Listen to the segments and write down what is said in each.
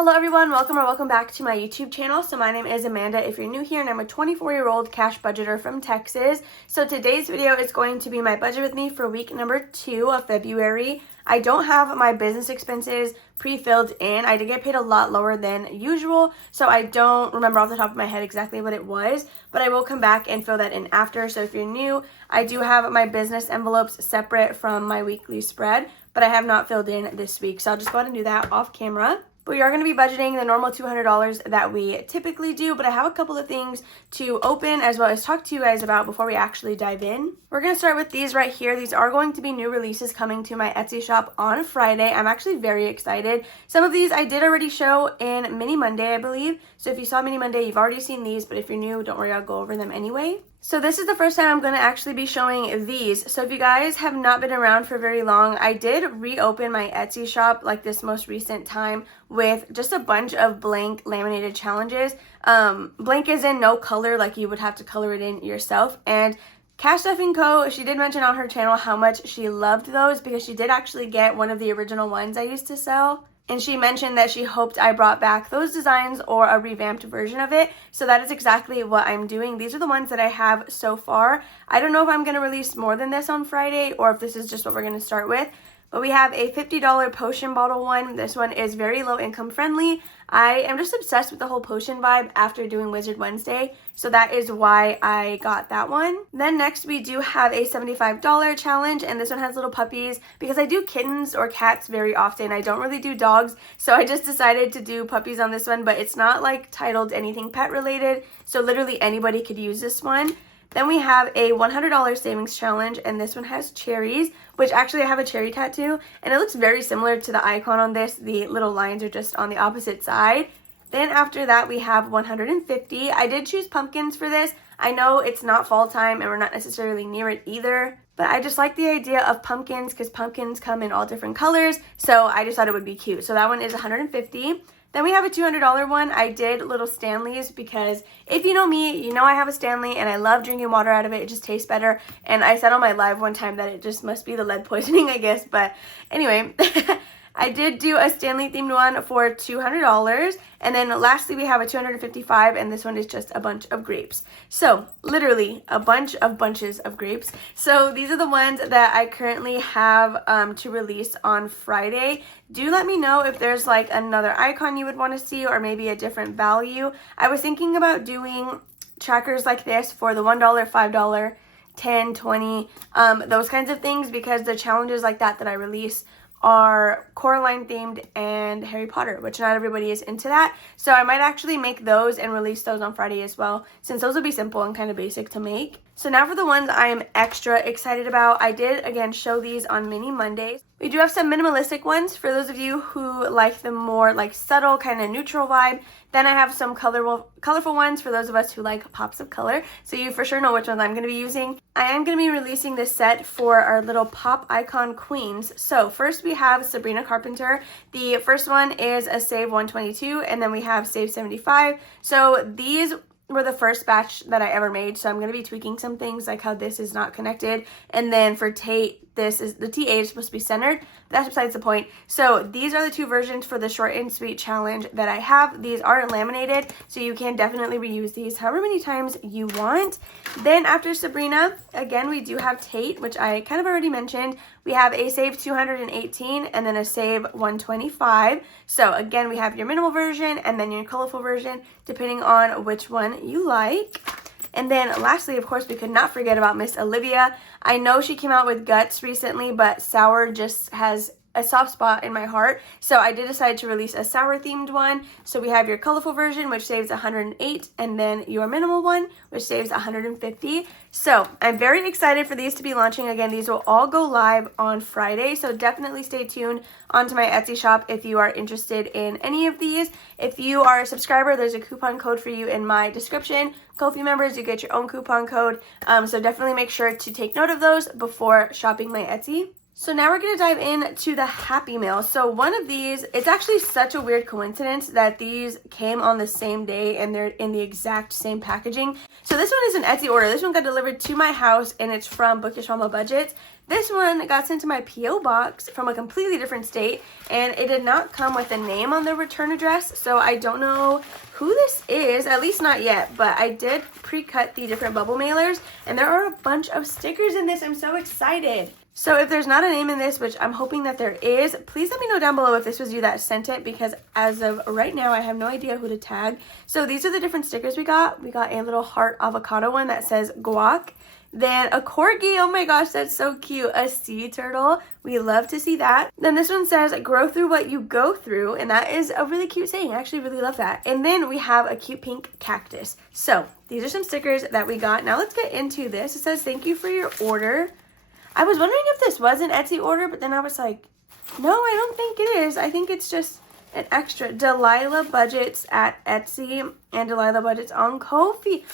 Hello everyone, welcome back to my YouTube channel. So my name is Amanda if you're new here, and I'm a 24-year-old cash budgeter from Texas. So today's video is going to be my budget with me for week number 2 of February. I don't have my business expenses pre-filled in. I did get paid a lot lower than usual, so I don't remember off the top of my head exactly what it was, but I will come back and fill that in after. So if you're new, I do have my business envelopes separate from my weekly spread, but I have not filled in this week, so I'll just go ahead and do that off camera. We are going to be budgeting the normal $200 that we typically do, but I have a couple of things to open as well as talk to you guys about before we actually dive in. We're going to start with these right here. These are going to be new releases coming to my Etsy shop on Friday. I'm actually very excited. Some of these I did already show in Mini Monday, I believe. So if you saw Mini Monday, you've already seen these, but if you're new, don't worry, I'll go over them anyway. So this is the first time I'm going to actually be showing these. So if you guys have not been around for very long, I did reopen my Etsy shop like this most recent time with just a bunch of blank laminated challenges. Blank is in no color, like you would have to color it in yourself. And Cash Stuffing Co., she did mention on her channel how much she loved those because she did actually get one of the original ones I used to sell. And she mentioned that she hoped I brought back those designs or a revamped version of it. So that is exactly what I'm doing. These are the ones that I have so far. I don't know if I'm going to release more than this on Friday or if this is just what we're going to start with. But we have a $50 potion bottle one. This one is very low income friendly. I am just obsessed with the whole potion vibe after doing Wizard Wednesday. So that is why I got that one. Then next we do have a $75 challenge, and this one has little puppies because I do kittens or cats very often. I don't really do dogs, so I just decided to do puppies on this one, but it's not like titled anything pet related. So literally anybody could use this one. Then we have a $100 savings challenge, and this one has cherries, which actually I have a cherry tattoo, and it looks very similar to the icon on this. The little lines are just on the opposite side. Then after that, we have 150. I did choose pumpkins for this. I know it's not fall time, and we're not necessarily near it either, but I just like the idea of pumpkins because pumpkins come in all different colors, so I just thought it would be cute. So that one is 150. Then we have a $200 one. I did little Stanleys because if you know me, you know I have a Stanley and I love drinking water out of it. It just tastes better. And I said on my live one time that it just must be the lead poisoning, I guess. But anyway, I did do a Stanley themed one for $200. And then lastly, we have a $255, and this one is just a bunch of grapes. So literally a bunch of bunches of grapes. So these are the ones that I currently have to release on Friday. Do let me know if there's like another icon you would want to see or maybe a different value. I was thinking about doing trackers like this for the $1, $5, $10, $20, those kinds of things, because the challenges like that I release are Coraline themed and Harry Potter, which not everybody is into that. So I might actually make those and release those on Friday as well, since those will be simple and kind of basic to make. So now for the ones I am extra excited about. I did again show these on Mini Mondays. We do have some minimalistic ones for those of you who like the more like subtle kind of neutral vibe. Then I have some colorful ones for those of us who like pops of color. So you for sure know which ones I'm going to be using. I am going to be releasing this set for our little pop icon queens. So first we have Sabrina Carpenter. The first one is a Save 122, and then we have Save 75. So these were the first batch that I ever made, so I'm going to be tweaking some things like how this is not connected, and then for Tate, this is the TA is supposed to be centered, but that's besides the point. So these are the two versions for the short and sweet challenge that I have. These aren't laminated, so you can definitely reuse these however many times you want. Then after Sabrina, again, we do have Tate, which I kind of already mentioned. We have a Save 218 and then a Save 125. So again, we have your minimal version and then your colorful version, depending on which one you like. And then lastly, of course, we could not forget about Miss Olivia. I know she came out with Guts recently, but Sour just has a soft spot in my heart, so I did decide to release a sour themed one. So we have your colorful version, which saves 108, and then your minimal one, which saves 150. So I'm very excited for these to be launching. Again, these will all go live on Friday, so definitely stay tuned onto my Etsy shop if you are interested in any of these. If you are a subscriber, there's a coupon code for you in my description. Ko-fi members, you get your own coupon code, so definitely make sure to take note of those before shopping my Etsy. So now we're going to dive into the Happy Mail. So one of these, it's actually such a weird coincidence that these came on the same day and they're in the exact same packaging. So this one is an Etsy order. This one got delivered to my house and it's from Delilah Budgets. This one got sent to my P.O. box from a completely different state, and it did not come with a name on the return address, so I don't know who this is, at least not yet, but I did pre-cut the different bubble mailers, and there are a bunch of stickers in this. I'm so excited. So if there's not a name in this, which I'm hoping that there is, please let me know down below if this was you that sent it, because as of right now, I have no idea who to tag. So these are the different stickers we got. We got a little heart avocado one that says guac. Then a corgi, oh my gosh, that's so cute. A sea turtle, we love to see that. Then this one says, grow through what you go through, and that is a really cute saying. I actually really love that. And then we have a cute pink cactus. So these are some stickers that we got. Now let's get into this. It says, thank you for your order. I was wondering if this was an Etsy order, but then I was like, no, I don't think it is. I think it's just an extra. Delilah Budgets at Etsy and Delilah Budgets on Ko-fi.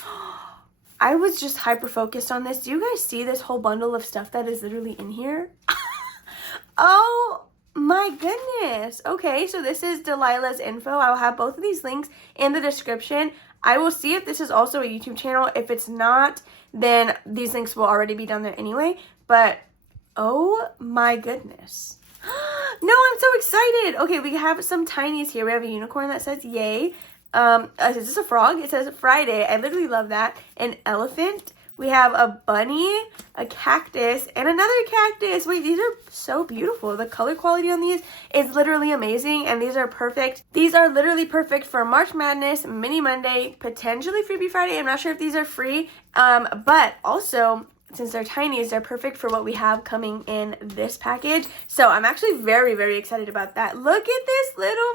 I was just hyper focused on this. Do you guys see this whole bundle of stuff that is literally in here? Oh my goodness. Okay, so this is Delilah's info. I'll have both of these links in the description. I will see if this is also a YouTube channel. If it's not, then these links will already be down there anyway. But oh my goodness. No, I'm so excited. Okay, we have some tinies here. We have a unicorn that says yay. Is this a frog? It says Friday. I literally love that. An elephant. We have a bunny, a cactus, and another cactus. Wait, these are so beautiful. The color quality on these is literally amazing, and these are perfect. These are literally perfect for March Madness, Mini Monday, potentially Freebie Friday. I'm not sure if these are free, but also, since they're tinies, they're perfect for what we have coming in this package. So I'm actually very, very excited about that. Look at this little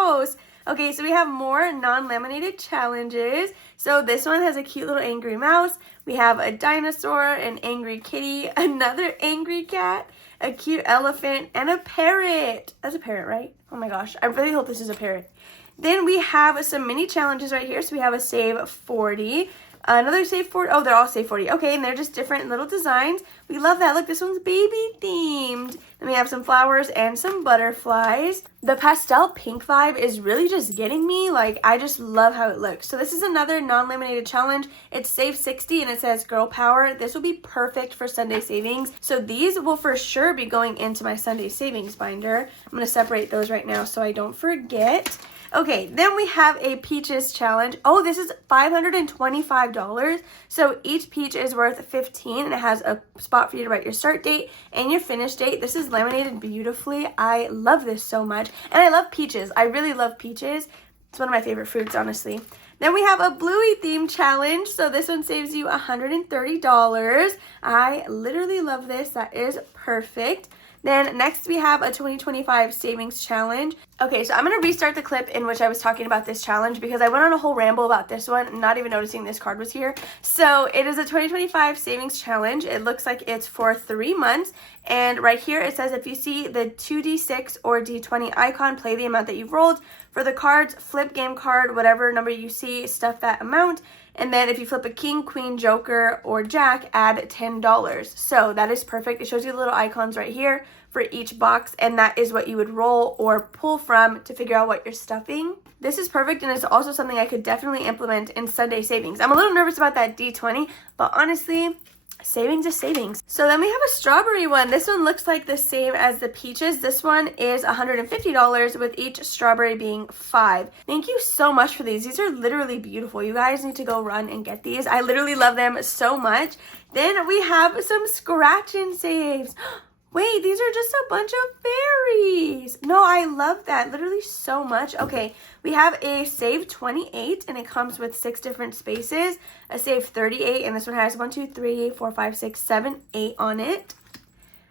mouse. Okay, so we have more non-laminated challenges. So this one has a cute little angry mouse. We have a dinosaur, an angry kitty, another angry cat, a cute elephant, and a parrot. That's a parrot, right? Oh my gosh, I really hope this is a parrot. Then we have some mini challenges right here. So we have a save 40. Another save 40. Oh, they're all save 40. Okay, and they're just different little designs. We love that. Look, this one's baby themed. Then we have some flowers and some butterflies. The pastel pink vibe is really just getting me. Like, I just love how it looks. So this is another non-laminated challenge. It's save 60 and it says girl power. This will be perfect for Sunday savings. So these will for sure be going into my Sunday savings binder. I'm going to separate those right now so I don't forget. Okay, then we have a peaches challenge. Oh, this is $525. So each peach is worth $15, and it has a spot for you to write your start date and your finish date. This is laminated beautifully. I love this so much. And I love peaches. I really love peaches. It's one of my favorite fruits, honestly. Then we have a Bluey theme challenge. So this one saves you $130. I literally love this. That is perfect. Then next we have a 2025 savings challenge. Okay, so I'm going to restart the clip in which I was talking about this challenge because I went on a whole ramble about this one, not even noticing this card was here. So it is a 2025 savings challenge. It looks like it's for 3 months. And right here it says if you see the 2d6 or d20 icon, play the amount that you've rolled. For the cards, flip game card, whatever number you see, stuff that amount. And then if you flip a king, queen, joker, or jack, add $10. So that is perfect. It shows you the little icons right here for each box, and that is what you would roll or pull from to figure out what you're stuffing. This is perfect, and it's also something I could definitely implement in Sunday savings. I'm a little nervous about that D20, but honestly, savings is savings. So then we have a strawberry one. This one looks like the same as the peaches. This one is $150 with each strawberry being 5. Thank you so much for these. These are literally beautiful. You guys need to go run and get these. I literally love them so much. Then we have some scratch and saves. Wait, these are just a bunch of berries. No, I love that literally so much. Okay, we have a save 28 and it comes with 6 different spaces. A save 38 and this one has 1, 2, 3, 4, 5, 6, 7, 8 on it.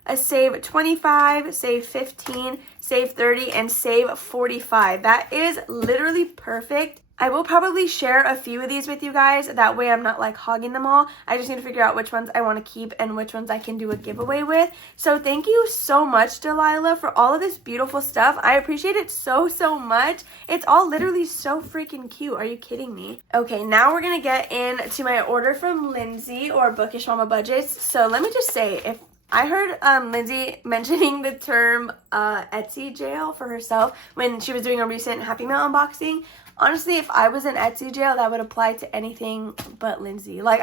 A save 25, save 15, save 30, and save 45. That is literally perfect. I will probably share a few of these with you guys. That way I'm not like hogging them all. I just need to figure out which ones I want to keep and which ones I can do a giveaway with. So thank you so much, Delilah, for all of this beautiful stuff. I appreciate it so, so much. It's all literally so freaking cute. Are you kidding me? Okay, now we're going to get into my order from Lindsay or Bookish Mama Budgets. So let me just say, if I heard Lindsay mentioning the term Etsy jail for herself when she was doing a recent Happy Meal unboxing. Honestly, if I was in Etsy jail, that would apply to anything but Lindsay. Like,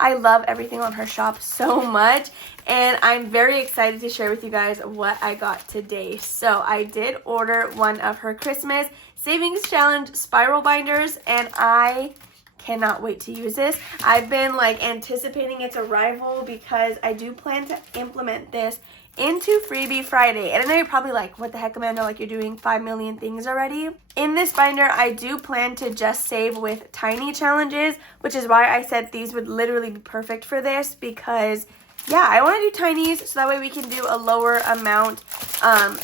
I love everything on her shop so much, and I'm very excited to share with you guys what I got today. So I did order one of her Christmas Savings Challenge spiral binders, and I cannot wait to use this. I've been like anticipating its arrival because I do plan to implement this into Freebie Friday. And I know you're probably like, what the heck, Amanda, like you're doing 5 million things already. In this binder, I do plan to just save with tiny challenges, which is why I said these would literally be perfect for this, because yeah, I want to do tinies so that way we can do a lower amount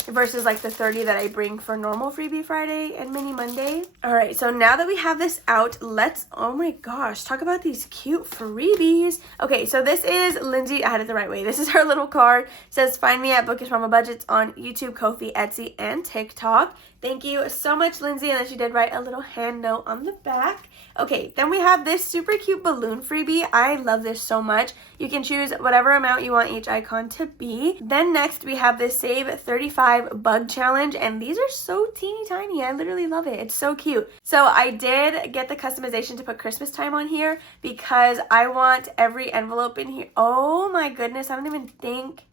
versus like the 30 that I bring for normal Freebie Friday and Mini Monday. All right, so now that we have this out, let's, oh my gosh, talk about these cute freebies. Okay, so this is Lindsay, I had it the right way. This is her little card. It says, find me at Bookish Mama Budgets on YouTube, Ko-fi, Etsy, and TikTok. Thank you so much, Lindsay. And then she did write a little hand note on the back. Okay, then we have this super cute balloon freebie. I love this so much. You can choose whatever amount you want each icon to be. Then next we have this Save 35 Bug Challenge, and these are so teeny tiny. I literally love it. It's so cute. So I did get the customization to put Christmas time on here because I want every envelope in here. Oh my goodness, I don't even think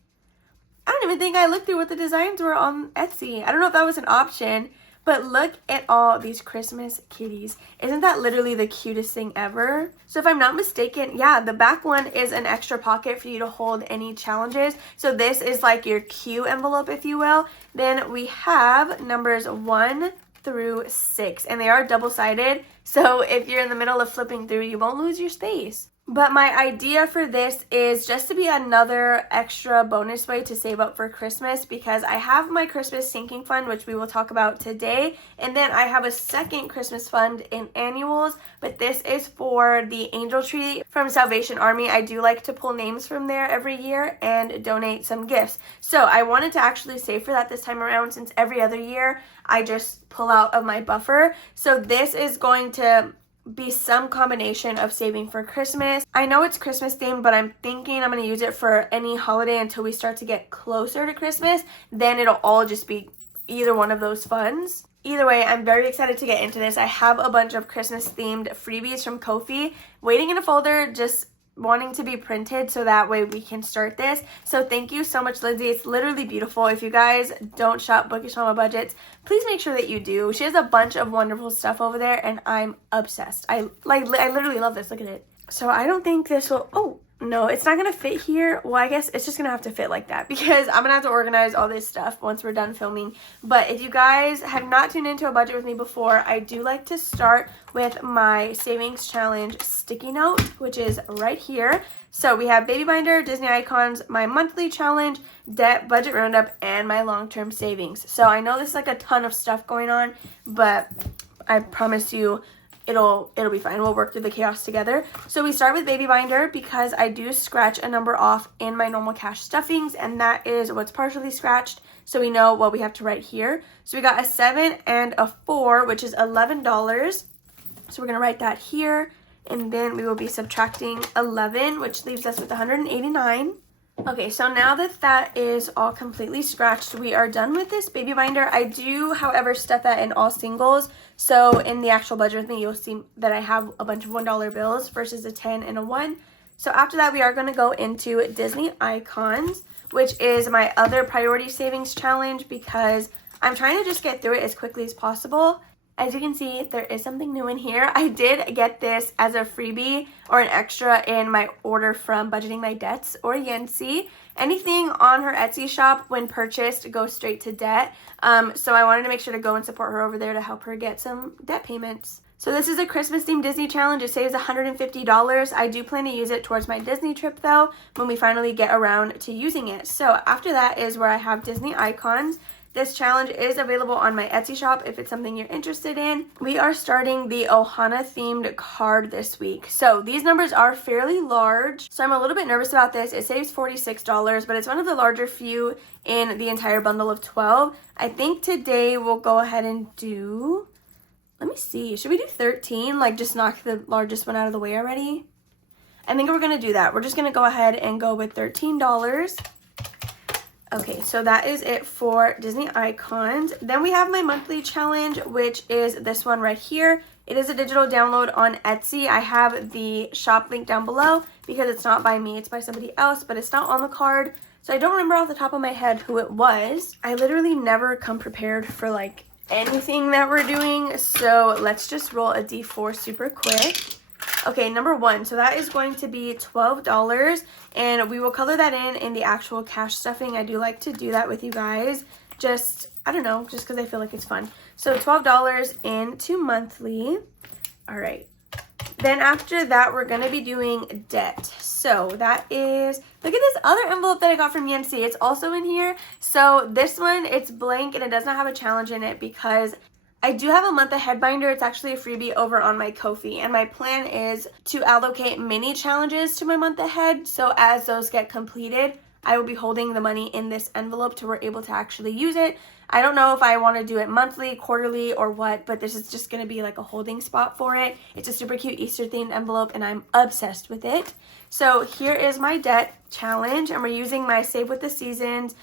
I looked through what the designs were on Etsy. I don't know if that was an option, but look at all these Christmas kitties. Isn't that literally the cutest thing ever? So if I'm not mistaken, yeah, the back one is an extra pocket for you to hold any challenges. So this is like your Q envelope, if you will. Then we have numbers 1 through 6, and they are double-sided. So if you're in the middle of flipping through, you won't lose your space. But my idea for this is just to be another extra bonus way to save up for Christmas, because I have my Christmas sinking fund, which we will talk about today. And then I have a second Christmas fund in annuals, but this is for the Angel Tree from Salvation Army. I do like to pull names from there every year and donate some gifts. So I wanted to actually save for that this time around, since every other year I just pull out of my buffer. So this is going to be some combination of saving for Christmas. I know it's Christmas themed, but I'm thinking I'm going to use it for any holiday until we start to get closer to Christmas. Then it'll all just be either one of those funds. Either way, I'm very excited to get into this. I have a bunch of Christmas themed freebies from Ko-fi waiting in a folder, just wanting to be printed so that way we can start this. So thank you so much, Lindsay. It's literally beautiful. If you guys don't shop Bookish Mama Budgets, please make sure that you do. She has a bunch of wonderful stuff over there, and I'm obsessed. I literally love this. Look at it. So I don't think this will, oh no, it's not gonna fit here. Well, I guess it's just gonna have to fit like that, because I'm gonna have to organize all this stuff once we're done filming. But if you guys have not tuned into a budget with me before, I do like to start with my savings challenge sticky note, which is right here. So we have baby binder, Disney icons, my monthly challenge, debt, budget roundup, and my long-term savings. So I know there's like a ton of stuff going on, but I promise you it'll be fine. We'll work through the chaos together. So we start with baby binder because I do scratch a number off in my normal cash stuffings, and that is what's partially scratched, so we know what we have to write here. So we got a 7 and a 4, which is $11. So we're gonna write that here, and then we will be subtracting 11, which leaves us with 189. Okay, so now that that is all completely scratched, we are done with this baby binder. I do, however, stuff that in all singles. So in the actual budget with me, you'll see that I have a bunch of $1 bills versus a 10 and a 1. So after that, we are going to go into Disney icons, which is my other priority savings challenge, because I'm trying to just get through it as quickly as possible. As you can see, there is something new in here. I did get this as a freebie or an extra in my order from Budgeting My Debts or Yancy. Anything on her Etsy shop when purchased goes straight to debt. So I wanted to make sure to go and support her over there to help her get some debt payments. So this is a Christmas themed Disney challenge. It saves $150. I do plan to use it towards my Disney trip though, when we finally get around to using it. So after that is where I have Disney icons. This challenge is available on my Etsy shop if it's something you're interested in. We are starting the Ohana themed card this week. So these numbers are fairly large, so I'm a little bit nervous about this. It saves $46, but it's one of the larger few in the entire bundle of 12. I think today we'll go ahead and do, let me see, should we do 13? Like just knock the largest one out of the way already? I think we're gonna do that. We're just gonna go ahead and go with $13. Okay, so that is it for Disney icons. Then we have my monthly challenge, which is this one right here. It is a digital download on Etsy. I have the shop link down below because it's not by me, it's by somebody else, but it's not on the card. So I don't remember off the top of my head who it was. I literally never come prepared for like anything that we're doing. So let's just roll a D4 super quick. Okay, number 1. So that is going to be $12, and we will color that in the actual cash stuffing. I do like to do that with you guys. Just, I don't know, just because I feel like it's fun. So $12 into monthly. All right. Then after that, we're going to be doing debt. So that is, look at this other envelope that I got from Yancy. It's also in here. So this one, it's blank and it does not have a challenge in it because I do have a month ahead binder. It's actually a freebie over on my Ko-fi. And my plan is to allocate mini challenges to my month ahead. So as those get completed, I will be holding the money in this envelope till we're able to actually use it. I don't know if I want to do it monthly, quarterly, or what, but this is just going to be like a holding spot for it. It's a super cute Easter themed envelope and I'm obsessed with it. So here is my debt challenge, and we're using my Save with the Seasons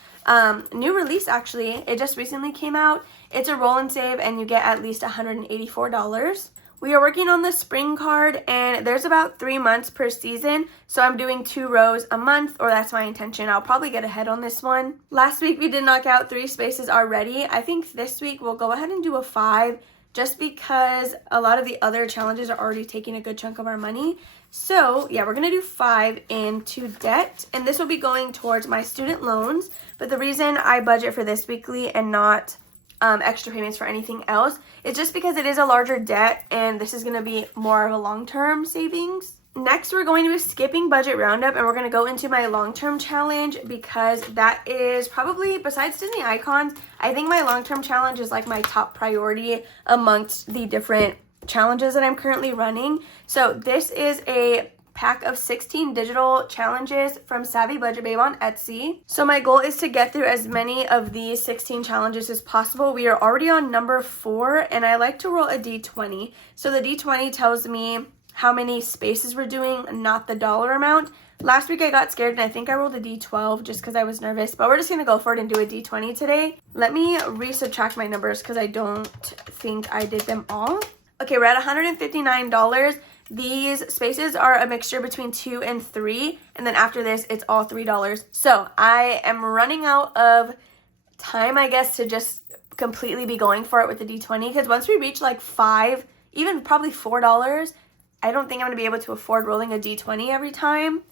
new release. Actually, it just recently came out. It's a roll and save and you get at least $184. We are working on the spring card, and there's about 3 months per season, so I'm doing 2 rows a month, or that's my intention. I'll probably get ahead on this one. Last week we did knock out 3 spaces already. I think this week we'll go ahead and do a 5, just because a lot of the other challenges are already taking a good chunk of our money. So yeah, we're gonna do 5 into debt, and this will be going towards my student loans. But the reason I budget for this weekly and not extra payments for anything else, it's just because it is a larger debt and this is going to be more of a long-term savings. Next, we're going to be skipping budget roundup and we're going to go into my long-term challenge, because that is probably, besides Disney icons, I think my long-term challenge is like my top priority amongst the different challenges that I'm currently running. So this is a pack of 16 digital challenges from Savvy Budget Babe on Etsy. So my goal is to get through as many of these 16 challenges as possible. We are already on number 4, and I like to roll a D20. So the D20 tells me how many spaces we're doing, not the dollar amount. Last week I got scared and I think I rolled a D12 just because I was nervous, but we're just gonna go for it and do a D20 today. Let me resubtract my numbers because I don't think I did them all. Okay, we're at $159. These spaces are a mixture between 2 and 3, and then after this, it's all $3. So I am running out of time, I guess, to just completely be going for it with the D20, because once we reach like 5, even probably $4, I don't think I'm going to be able to afford rolling a D20 every time.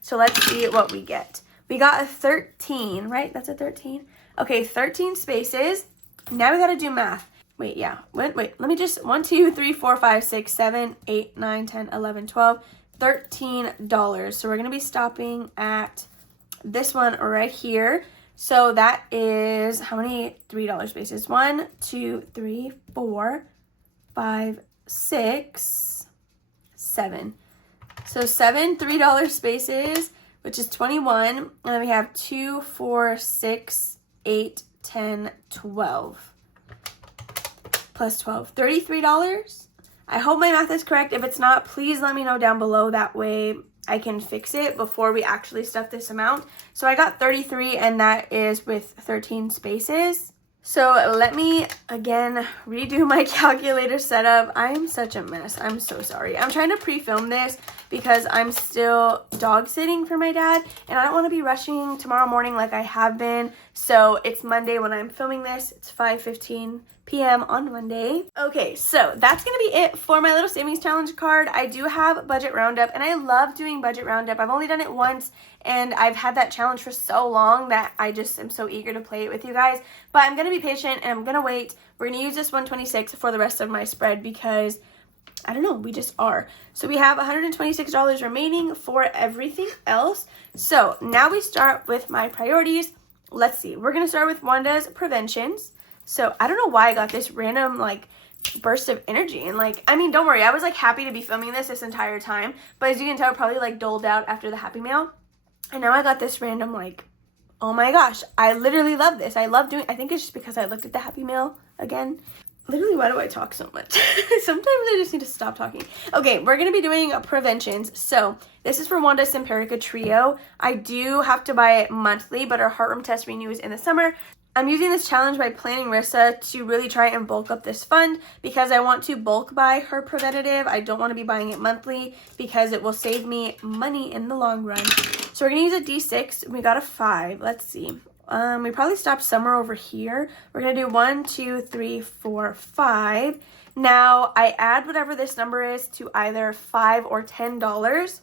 So let's see what we get. We got a 13, right? That's a 13. Okay, 13 spaces. Now we got to do math. Wait, yeah. Wait, let me just, 1, 2, 3, 4, 5, 6, 7, 8, 9, 10, 11, 12, $13. So we're going to be stopping at this one right here. So that is, how many $3 spaces? 1, 2, 3, 4, 5, 6, 7. So 7 $3 spaces, which is 21. And then we have 2, 4, 6, 8, 10, 12. Plus 12, $33. I hope my math is correct. If it's not, please let me know down below. That way I can fix it before we actually stuff this amount. So I got 33, and that is with 13 spaces. So let me, again, redo my calculator setup. I am such a mess. I'm so sorry. I'm trying to pre-film this because I'm still dog sitting for my dad, and I don't want to be rushing tomorrow morning like I have been. So it's Monday when I'm filming this. It's 5:15 p.m. on Monday. Okay, so that's gonna be it for my little savings challenge card. I do have budget roundup, and I love doing budget roundup. I've only done it once, and I've had that challenge for so long that I just am so eager to play it with you guys. But I'm gonna be patient and I'm gonna wait. We're gonna use this 126 for the rest of my spread because I don't know, we just are. So we have $126 remaining for everything else. So now we start with my priorities. Let's see, we're gonna start with Wanda's preventions. So I don't know why I got this random like burst of energy, and like, I mean, don't worry, I was like happy to be filming this entire time, but as you can tell, probably like doled out after the Happy Meal, and now I got this random like, oh my gosh, I literally love this. I love doing, I think it's just because I looked at the Happy Meal again. Literally, why do I talk so much? Sometimes I just need to stop talking. Okay, we're going to be doing preventions. So this is for Wanda Simperica Trio. I do have to buy it monthly, but our heart rhythm test renews in the summer. I'm using this challenge by planning Rissa to really try and bulk up this fund because I want to bulk buy her preventative. I don't want to be buying it monthly because it will save me money in the long run. So we're going to use a D6. We got a 5. Let's see. We probably stopped somewhere over here. We're going to do 1, 2, 3, 4, 5. Now, I add whatever this number is to either $5 or $10.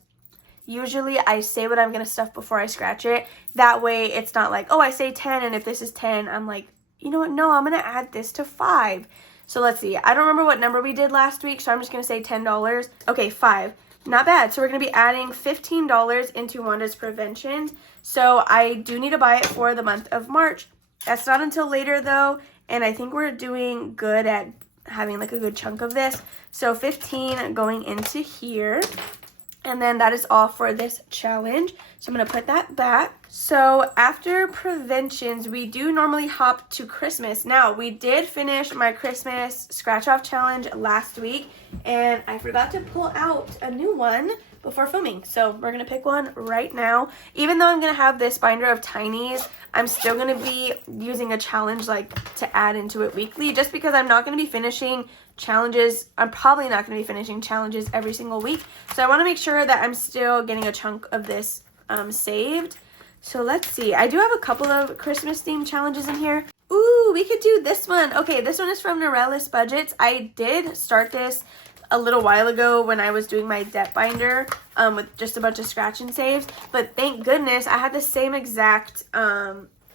Usually, I say what I'm going to stuff before I scratch it. That way, it's not like, oh, I say 10, and if this is 10, I'm like, you know what? No, I'm going to add this to 5. So let's see. I don't remember what number we did last week, so I'm just going to say $10. Okay, 5. Not bad. So we're going to be adding $15 into Wanda's prevention. So I do need to buy it for the month of March. That's not until later, though, and I think we're doing good at having like a good chunk of this. So 15 going into here. And then that is all for this challenge. So I'm going to put that back. So after preventions, we do normally hop to Christmas. Now, we did finish my Christmas scratch-off challenge last week. And I forgot to pull out a new one before filming. So we're going to pick one right now. Even though I'm going to have this binder of tinies, I'm still going to be using a challenge like to add into it weekly. Just because I'm not going to be finishing challenges. I'm probably not going to be finishing challenges every single week. So I want to make sure that I'm still getting a chunk of this saved. So let's see. I do have a couple of Christmas themed challenges in here. Ooh, we could do this one. Okay, this one is from Delilah Budgets. I did start this a little while ago when I was doing my debt binder with just a bunch of scratch and saves. But thank goodness I had the same exact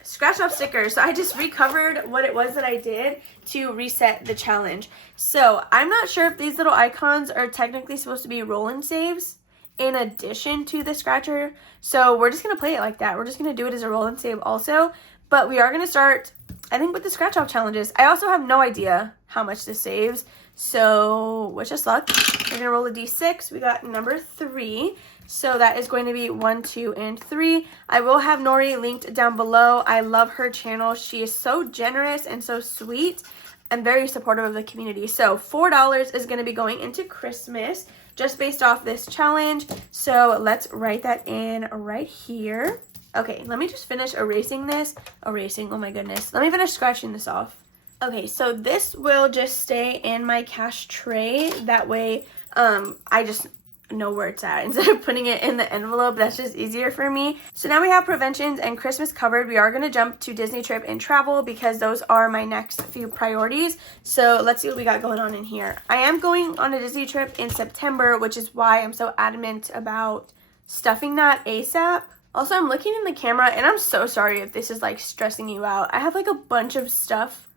scratch off stickers. So I just recovered what it was that I did to reset the challenge. So I'm not sure if these little icons are technically supposed to be roll and saves in addition to the scratcher. So we're just going to play it like that. We're just going to do it as a roll and save also. But we are going to start, I think, with the scratch off challenges. I also have no idea how much this saves. So wish us luck. We're going to roll a d6. We got number 3. So that is going to be 1, 2, and 3. I will have Nori linked down below. I love her channel. She is so generous and so sweet and very supportive of the community. So $4 is going to be going into Christmas just based off this challenge. So let's write that in right here. Okay, let me just finish erasing this. Erasing, oh my goodness. Let me finish scratching this off. Okay, so this will just stay in my cash tray. That way, I just know where it's at instead of putting it in the envelope. That's just easier for me. So now we have preventions and Christmas covered. We are going to jump to Disney trip and travel because those are my next few priorities. So let's see what we got going on in here. I am going on a Disney trip in September, which is why I'm so adamant about stuffing that ASAP. Also, I'm looking in the camera and I'm so sorry if this is like stressing you out. I have like a bunch of stuff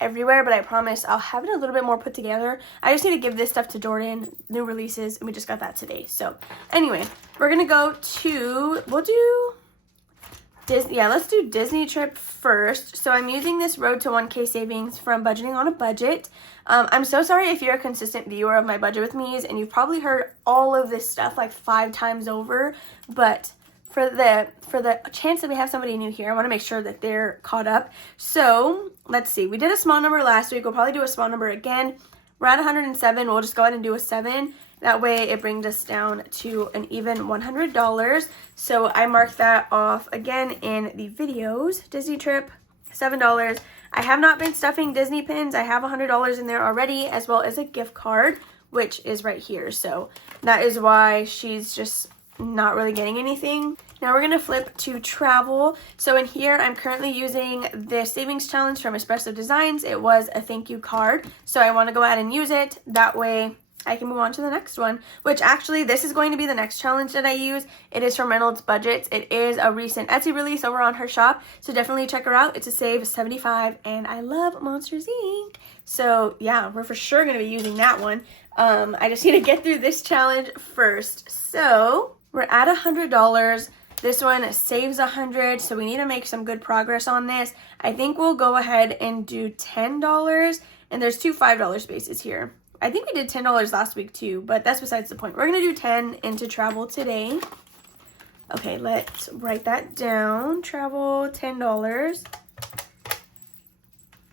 everywhere, but I promise I'll have it a little bit more put together. I just need to give this stuff to Jordan, new releases, and we just got that today. So anyway, we're gonna go to, we'll do Disney. Yeah, let's do Disney trip first. So I'm using this Road to 1K savings from Budgeting on a Budget. I'm so sorry if you're a consistent viewer of my Budget with Me's and you've probably heard all of this stuff like 5 times over, but for the chance that we have somebody new here, I want to make sure that they're caught up. So let's see. We did a small number last week. We'll probably do a small number again. We're at 107. We'll just go ahead and do a 7. That way it brings us down to an even $100. So I marked that off again in the videos. Disney trip, $7. I have not been stuffing Disney pins. I have $100 in there already, as well as a gift card, which is right here. So that is why she's just not really getting anything. Now we're going to flip to travel. So in here, I'm currently using the savings challenge from EzpressoDesigns. It was a thank you card. So I want to go ahead and use it. That way I can move on to the next one, which actually this is going to be the next challenge that I use. It is from Reynolds Budgets. It is a recent Etsy release over on her shop. So definitely check her out. It's a save 75 and I love Monsters Inc. So yeah, we're for sure going to be using that one. I just need to get through this challenge first. So we're at $100. This one saves 100, so we need to make some good progress on this. I think we'll go ahead and do $10, and there's 2 $5 spaces here. I think we did $10 last week too, but that's besides the point. We're going to do 10 into travel today. Okay, let's write that down. Travel, $10.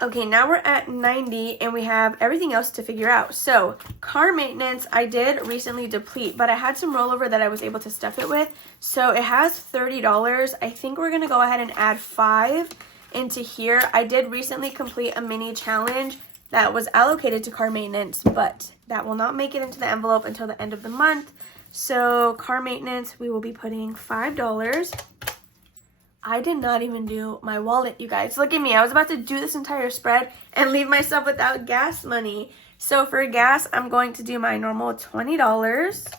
Okay, now we're at 90 and we have everything else to figure out. So car maintenance, I did recently deplete, but I had some rollover that I was able to stuff it with. So it has $30. I think we're going to go ahead and add 5 into here. I did recently complete a mini challenge that was allocated to car maintenance, but that will not make it into the envelope until the end of the month. So car maintenance, we will be putting $5. I did not even do my wallet, you guys. Look at me. I was about to do this entire spread and leave myself without gas money. So for gas, I'm going to do my normal $20.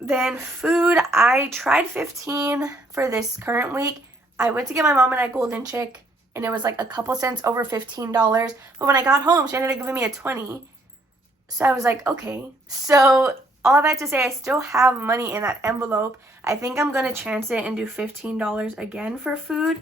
Then food, I tried $15 for this current week. I went to get my mom and I Golden Chick, and it was like a couple cents over $15. But when I got home, she ended up giving me a $20. So I was like, okay. So all of that to say, I still have money in that envelope. I think I'm going to chance it and do $15 again for food.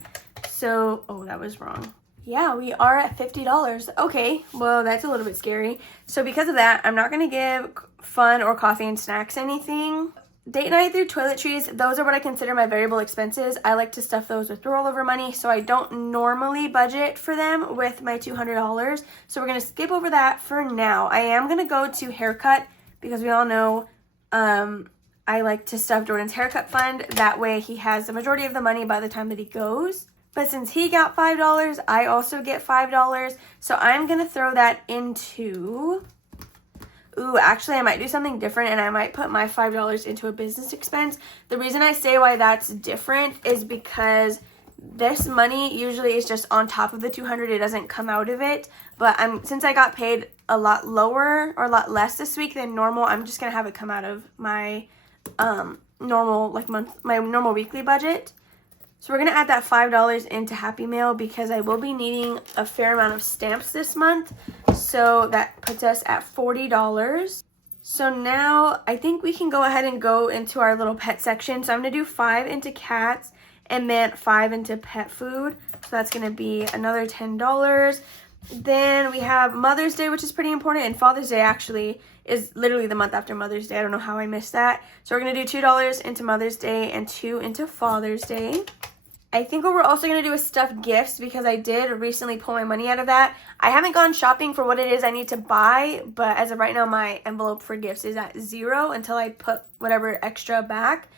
So, oh, that was wrong. Yeah, we are at $50. Okay, well, that's a little bit scary. So because of that, I'm not going to give fun or coffee and snacks anything. Date night through toiletries, those are what I consider my variable expenses. I like to stuff those with rollover money, so I don't normally budget for them with my $200. So we're going to skip over that for now. I am going to go to haircut because we all know I like to stuff Jordan's haircut fund. That way he has the majority of the money by the time that he goes. But since he got $5, I also get $5. So I'm going to throw that into... Ooh, actually, I might do something different, and I might put my $5 into a business expense. The reason I say why that's different is because this money usually is just on top of the $200. It doesn't come out of it. But since I got paid a lot lower or a lot less this week than normal, I'm just going to have it come out of my normal weekly budget. So we're going to add that $5 into Happy Mail because I will be needing a fair amount of stamps this month. So that puts us at $40. So now I think we can go ahead and go into our little pet section. So I'm going to do 5 into cats and then 5 into pet food. So that's going to be another $10. Then we have Mother's Day, which is pretty important. And Father's Day actually is literally the month after Mother's Day. I don't know how I missed that. So we're going to do $2 into Mother's Day and $2 into Father's Day. I think what we're also going to do is stuffed gifts because I did recently pull my money out of that. I haven't gone shopping for what it is I need to buy, but as of right now, my envelope for gifts is at 0 until I put whatever extra back,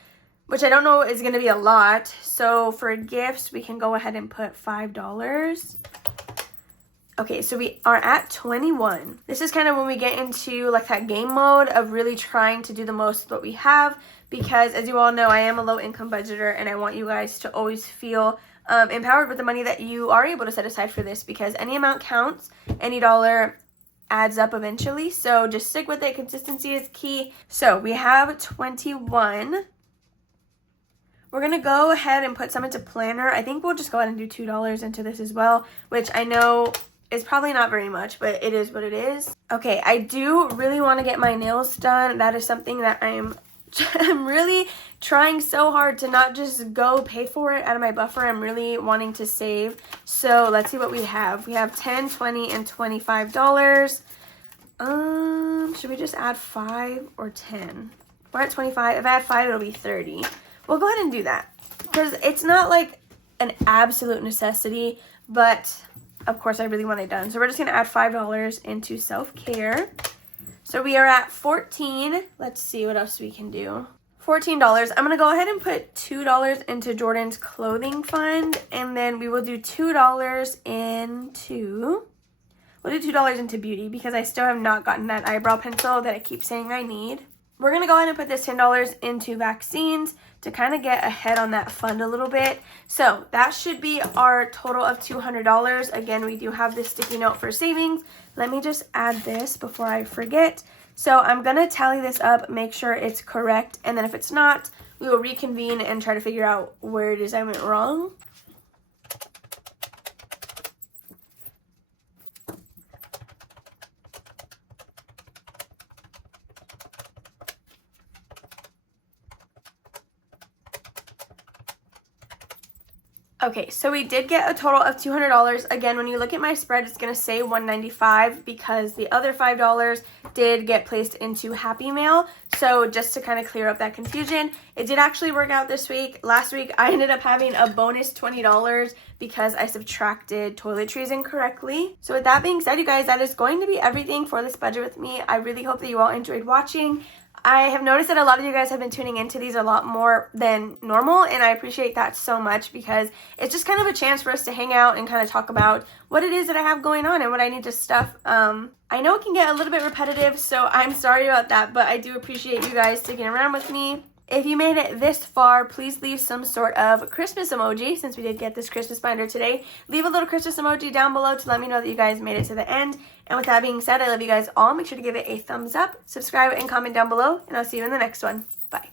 which I don't know is going to be a lot. So for gifts, we can go ahead and put $5. Okay, so we are at 21. This is kind of when we get into like that game mode of really trying to do the most with what we have. Because as you all know, I am a low income budgeter and I want you guys to always feel empowered with the money that you are able to set aside for this, because any amount counts, any dollar adds up eventually. So just stick with it. Consistency is key. So we have 21. We're going to go ahead and put some into planner. I think we'll just go ahead and do $2 into this as well, which I know is probably not very much, but it is what it is. Okay, I do really want to get my nails done. That is something that I'm really trying so hard to not just go pay for it out of my buffer. I'm really wanting to save. So let's see what we have. We have $10, $20, and $25. Should we just add 5 or 10? We're at 25. If I add 5, it'll be 30. We'll go ahead and do that because it's not like an absolute necessity, but of course I really want it done. So we're just going to add $5 into self-care. So we are at 14. Let's see what else we can do. $14. I'm going to go ahead and put $2 into Jordan's clothing fund. And then we will do $2 into... We'll do $2 into beauty because I still have not gotten that eyebrow pencil that I keep saying I need. We're going to go ahead and put this $10 into vaccines to kind of get ahead on that fund a little bit. So that should be our total of $200. Again, we do have this sticky note for savings. Let me just add this before I forget. So I'm going to tally this up, make sure it's correct, and then if it's not, we will reconvene and try to figure out where it is I went wrong. Okay, so we did get a total of $200. Again, when you look at my spread, it's going to say $195 because the other $5 did get placed into Happy Mail. So just to kind of clear up that confusion, it did actually work out this week. Last week, I ended up having a bonus $20 because I subtracted toiletries incorrectly. So with that being said, you guys, that is going to be everything for this budget with me. I really hope that you all enjoyed watching. I have noticed that a lot of you guys have been tuning into these a lot more than normal, and I appreciate that so much because it's just kind of a chance for us to hang out and kind of talk about what it is that I have going on and what I need to stuff. I know it can get a little bit repetitive, so I'm sorry about that, but I do appreciate you guys sticking around with me. If you made it this far, please leave some sort of Christmas emoji, since we did get this Christmas binder today. Leave a little Christmas emoji down below to let me know that you guys made it to the end. And with that being said, I love you guys all. Make sure to give it a thumbs up, subscribe, and comment down below, and I'll see you in the next one. Bye.